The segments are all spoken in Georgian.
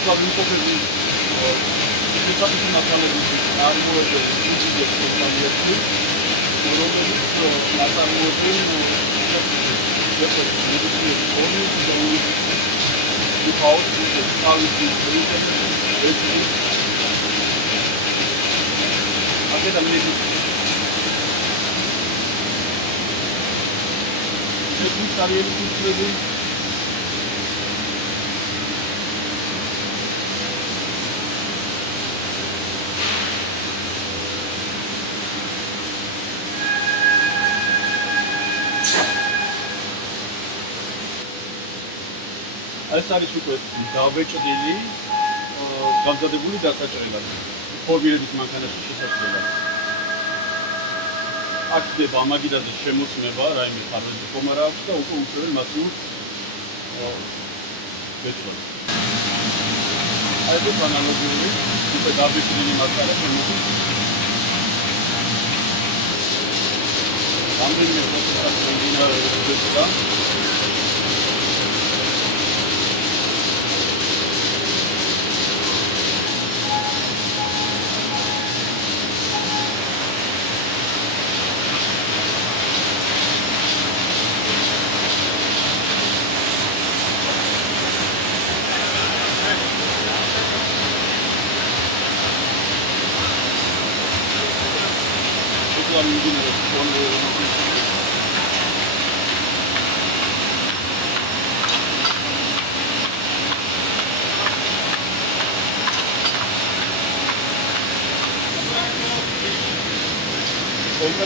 ეხლა ვიმყოფები შესაბამისი მასალების წარმოებაზე ინჟინერი სპეციალისტი, რომელიც ნაწარმოებენ ეს არის უკვე დაბეჭდილი გამზადებული დასაჭრელად ფორმირების მანქანაში შესაძლებლად აქ ხდება ამაგიდაზე შემოცნება რაიმე ფარველი ხომარა აქვს და უკვე უწევენ მასიურ ბეჭდას ეს ანალოგიური უკვე დაბეჭდილი მასალა შემოდის რამდენიმე პროცესად მიმდინარეობს კონკრეტულად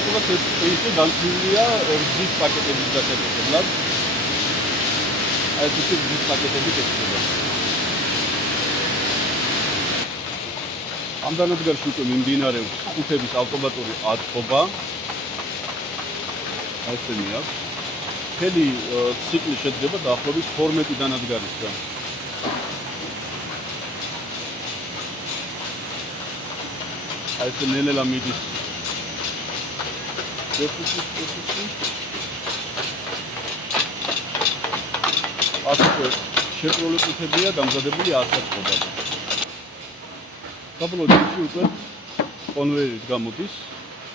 ეს განხილულია რძის პაკეტების დასაკეთებლად. ეს ისე რძის პაკეტები გექნება. ამ დანადგარში უკვე მიმდინარეობს ხუთების ავტომატური აწყობა. ესენი აქვს. მთელი ციკლი შედგება დაახლოებით 12 დანადგარისგან. ეს ნელ-ნელა მიდის ასე შეპროლე კუთებია დამზადებული ასაწყობად. საბოლოოდ ისე უკვე კონვეიერით გამოდის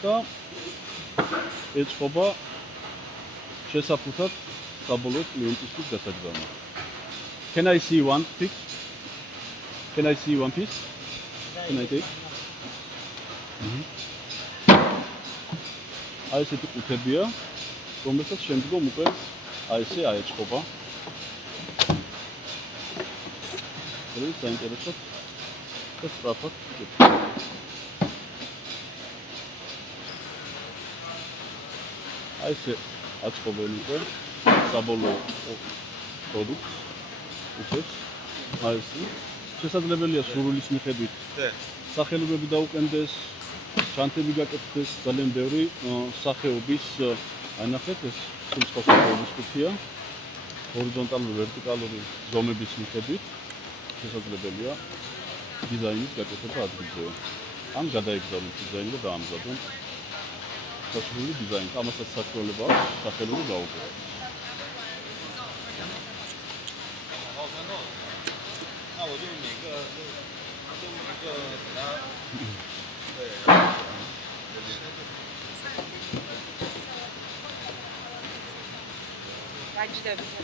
და ეწყობა შესაფუთად საბოლოოდ კლიენტისთვის გასაჯდომად. Can I see one piece? Can I see one piece? Can I take? აი ესეთი კუთებია, რომელსაც შემდგომ უკვე აი ესე აეწყობა. ეს საინტერესო და სწრაფად იქნება. აი ესე აწყობენ უკვე საბოლოო პროდუქტს. უცებს აი ესე შესაძლებელია სურვილის მიხედვით სახელობები დაუყენდეს. ჩანთები გაკეთდეს ძალიან ბევრი სახეობის ანახეთ ეს სრულყოფის კუთია ჰორიზონტალური ვერტიკალური ზომების მიხედვით შესაძლებელია დიზაინის გაკეთება ადგილზე ან გადაეგზავნოს დიზაინი და დაამზადონ სასურველი დიზაინი ამასაც საშუალება აქვს სახელური გაუქმება Bence de